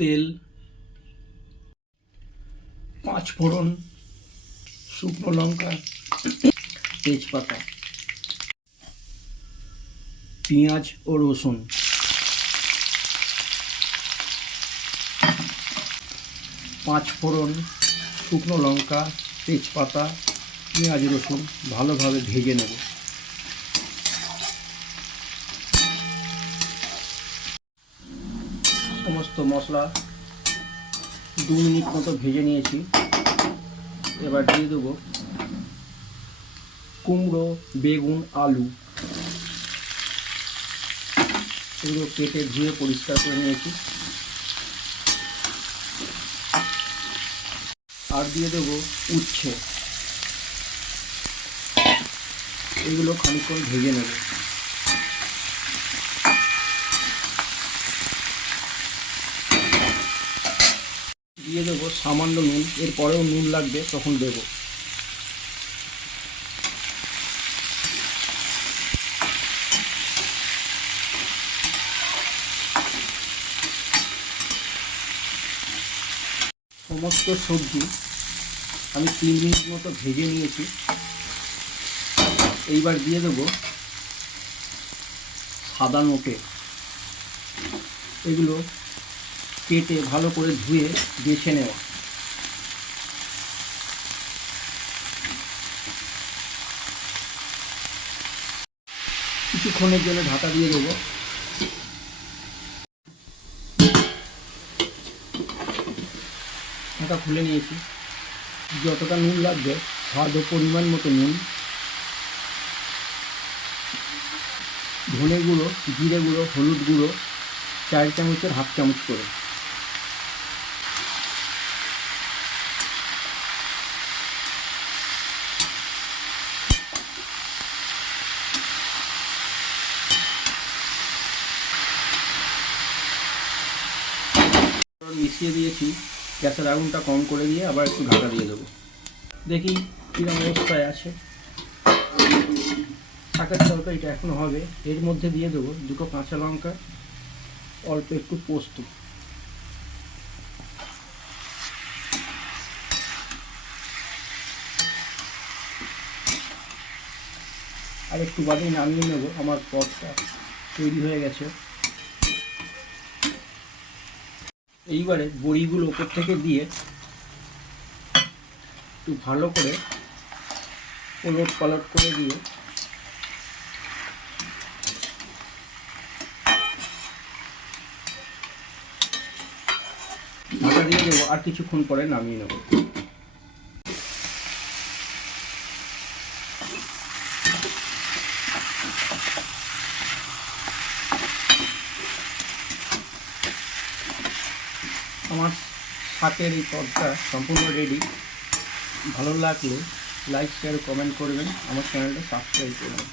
তেল, 5 ফোড়ন, শুকনো লঙ্কা, তেজপাতা, পেঁয়াজ ও রসুন, 5 ফোড়ন, শুকনো লঙ্কা, তেজপাতা, পেঁয়াজ রসুন ভালোভাবে ভেজে নেব। সমস্ত মশলা 2 মিনিট মতো ভেজে নিয়েছি। এবার দিয়ে দেবো কুমড়ো, বেগুন, আলু, এগুলো কেটে ধুয়ে পরিষ্কার করে নিয়েছি। আর দিয়ে দেবো উচ্ছে, এগুলো খানিকক্ষণ ভেজে নেব। দিয়ে দেবো সামান্য নুন, এরপরেও নুন লাগবে তখন দেব। সমস্ত সবজি আমি 3 মিনিট মতো ভেজে নিয়েছি। এইবার দিয়ে দেবো সাদা নোটে, এগুলো কেটে ভালো করে ধুয়ে বেছে নেওয়া। কিছুক্ষণের জন্য ঢাকা দিয়ে দেবো। ঢাকা খুলে নিয়েছি। যতটা নুন লাগবে স্বাদ ও পরিমাণ মতো নুন, ধনে গুঁড়ো, জিরে গুঁড়ো, হলুদ গুঁড়ো 4 চামচের হাফ চামচ করে। মিশিয়ে দিয়েছি। গ্যাসের আগুনটা কম করে দিয়ে আবার একটু ঢাকা দিয়ে দেবো। দেখি কীরকম অবস্থায় আছে। শাকের তরকারিটা এখনো হবে। এর মধ্যে দিয়ে দেবো 2 কাঁচা লঙ্কা, অল্প একটু পোস্ত, আর একটু বাদেই নামিয়ে নেব। আমার পদটা তৈরি হয়ে গেছে। এইবারে বড়িগুলো ওপর থেকে দিয়ে একটু ভালো করে ওলট পালট করে দিয়ে ঢাকা দিয়ে দেবো। আর কিছুক্ষণ পরে নামিয়ে নেব। আমার শাকের এই পদটা সম্পূর্ণ রেডি। ভালো লাগলে লাইক, শেয়ার, কমেন্ট করবেন। আমার চ্যানেলটা সাবস্ক্রাইব করবেন।